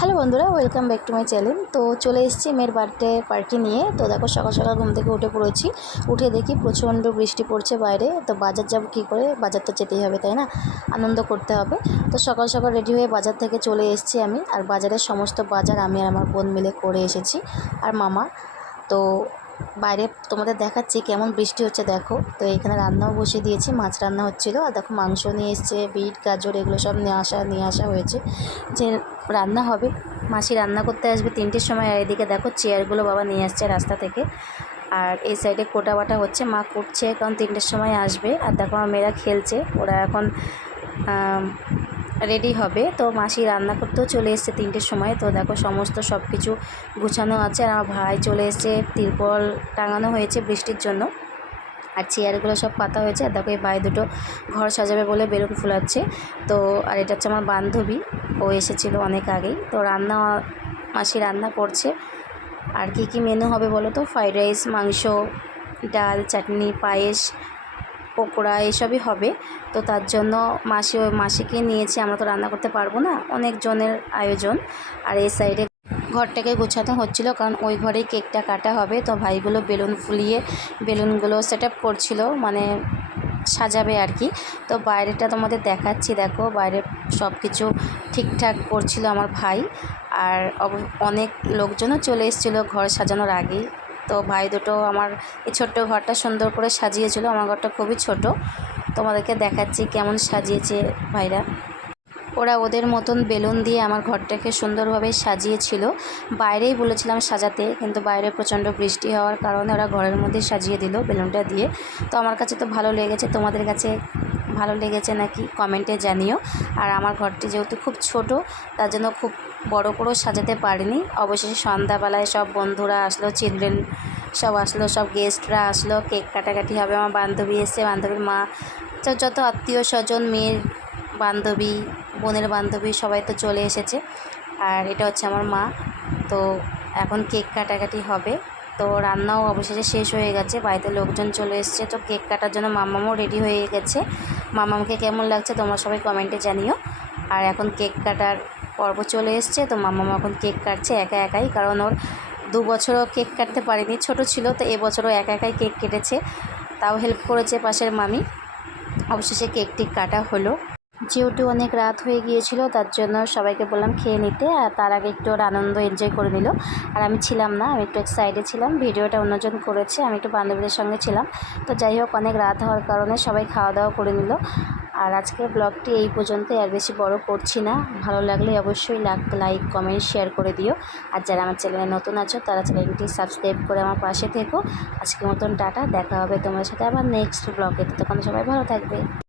Hello বন্ধুরা, welcome back to my channel. তো চলে এসেছি মেয়ের বার্থডে পার্টি নিয়ে। তো দেখো সকাল সকাল ঘুম থেকে উঠে পড়েছি। উঠে দেখি প্রচণ্ড বৃষ্টি পড়ছে বাইরে। তো বাজার যাব কী করে, বাজার তো যেতেই হবে তাই না, আনন্দ করতে হবে। তো সকাল সকাল রেডি হয়ে বাজার থেকে চলে এসেছি আমি। আর বাজারের সমস্ত বাজার আমি আর আমার বোন মিলে করে এসেছি, আর মামা। তো বাইরে তোমাদের দেখাচ্ছি কেমন বৃষ্টি হচ্ছে দেখো। তো এখানে রান্নাও বসিয়ে দিয়েছি, মাছ রান্না হচ্ছিলো। আর দেখো মাংস নিয়ে এসছে, বিট গাজর এগুলো সব নিয়ে আসা হয়েছে যে রান্না হবে। মাসি রান্না করতে আসবে 3টের সময়। আর এদিকে দেখো চেয়ারগুলো বাবা নিয়ে আসছে রাস্তা থেকে। আর এই সাইডে কোটা বাটা হচ্ছে, মা কুটছে, কারণ 3টের সময় আসবে। আর দেখো আমার মেয়েরা খেলছে, ওরা এখন রেডি হবে। তো মাসি রান্না করতেও চলে এসছে 3টের সময়। তো দেখো সমস্ত সব কিছু গুছানো আছে। আর আমার ভাই চলে এসছে, তিরপল টাঙানো হয়েছে বৃষ্টির জন্য, আর চেয়ারগুলো সব পাতা হয়েছে। আর দেখো এই ভাই দুটো ঘর সাজাবে বলে বেলুন ফুলাচ্ছে। তো আর এটা হচ্ছে আমার বান্ধবী, ও এসেছিলো অনেক আগেই। তো মাসি রান্না করছে। আর কি মেনু হবে বলো তো, ফ্রাইড রাইস, মাংস, ডাল, চাটনি, পায়েস, পকোড়া এসবই হবে। তো তার জন্য মাসিকে নিয়েছি, আমরা তো রান্না করতে পারবো না, অনেক জনের আয়োজন। আর এই সাইডে ঘরটাকে গোছানো হচ্ছিল, কারণ ওই ঘরেই কেকটা কাটা হবে। তো ভাইগুলো বেলুন ফুলিয়ে বেলুনগুলো সেট আপ করছিল, মানে সাজাবে আর কি। তো বাইরেটা তোমাদের দেখাচ্ছি, দেখো বাইরে সব কিছু ঠিকঠাক করছিল আমার ভাই। আর অনেক লোকজনও চলে এসেছিলো ঘর সাজানোর আগেই। তো ভাই দুটো আমার এই ছোট্ট ঘরটা সুন্দর করে সাজিয়েছিল। আমার ঘরটা খুবই ছোট, তোমাদেরকে দেখাচ্ছি কেমন সাজিয়েছে ভাইরা। ওরা ওদের মতন বেলুন দিয়ে আমার ঘরটাকে সুন্দরভাবে সাজিয়েছিল। বাইরেই বলেছিলাম সাজাতে, কিন্তু বাইরে প্রচণ্ড বৃষ্টি হওয়ার কারণে ওরা ঘরের মধ্যে সাজিয়ে দিল বেলুনটা দিয়ে। তো আমার কাছে তো ভালো লেগেছে, তোমাদের কাছে ভালো লেগেছে নাকি কমেন্টে জানিও। আর আমার ঘরটি যেহেতু খুব ছোট, তার জন্য খুব বড় করেও সাজাতে পারিনি। অবশেষে সন্ধ্যাবেলায় সব বন্ধুরা আসলো, চিলড্রেন সব আসলো, সব গেস্টরা আসলো, কেক কাটাকাটি হবে। আমার বান্ধবী এসে, বান্ধবীর মা, যত আত্মীয় স্বজন, মেয়ের বান্ধবী, বোনের বান্ধবী সবাই তো চলে এসেছে। আর এটা হচ্ছে আমার মা। তো এখন কেক কাটাকাটি হবে। তো রান্নাও অবশেষে শেষ হয়ে গেছে, বাড়িতে লোকজন চলে এসেছে। তো কেক কাটার জন্য মামামও রেডি হয়ে গেছে। মামামকে কেমন লাগছে তোমরা সবাই কমেন্টে জানিও। আর এখন কেক কাটার পর্ব চলে এসছে। তো মামাম এখন কেক কাটছে একা একাই, কারণ ওর 2 বছরও কেক কাটতে পারেনি, ছোট ছিল। তো এবছরও একা একাই কেক কেটেছে, তাও হেল্প করেছে পাশের মামি। অবশেষে কেকটি কাটা হলো। যেহেতু অনেক রাত হয়ে গিয়েছিল, তার জন্য সবাইকে বললাম খেয়ে নিতে। আর তার আগে একটু ওর আনন্দ এনজয় করে নিল। আর আমি ছিলাম না, আমি একটু এক সাইডে ছিলাম, ভিডিওটা অন্যজন করেছে, আমি একটু বান্ধবীদের সঙ্গে ছিলাম। তো যাই হোক, অনেক রাত হওয়ার কারণে সবাই খাওয়া দাওয়া করে নিল। আর আজকের ব্লগটি এই পর্যন্তই, আর বেশি বড় করছি না। ভালো লাগলে অবশ্যই লাইক কমেন্ট শেয়ার করে দিও। আর যারা আমার চ্যানেলে নতুন আছো, তারা চ্যানেলটি সাবস্ক্রাইব করে আমার পাশে থেকো। আজকের মতন টাটা, দেখা হবে তোমার সাথে আবার নেক্সট ব্লগে। তখন সবাই ভালো থাকবে।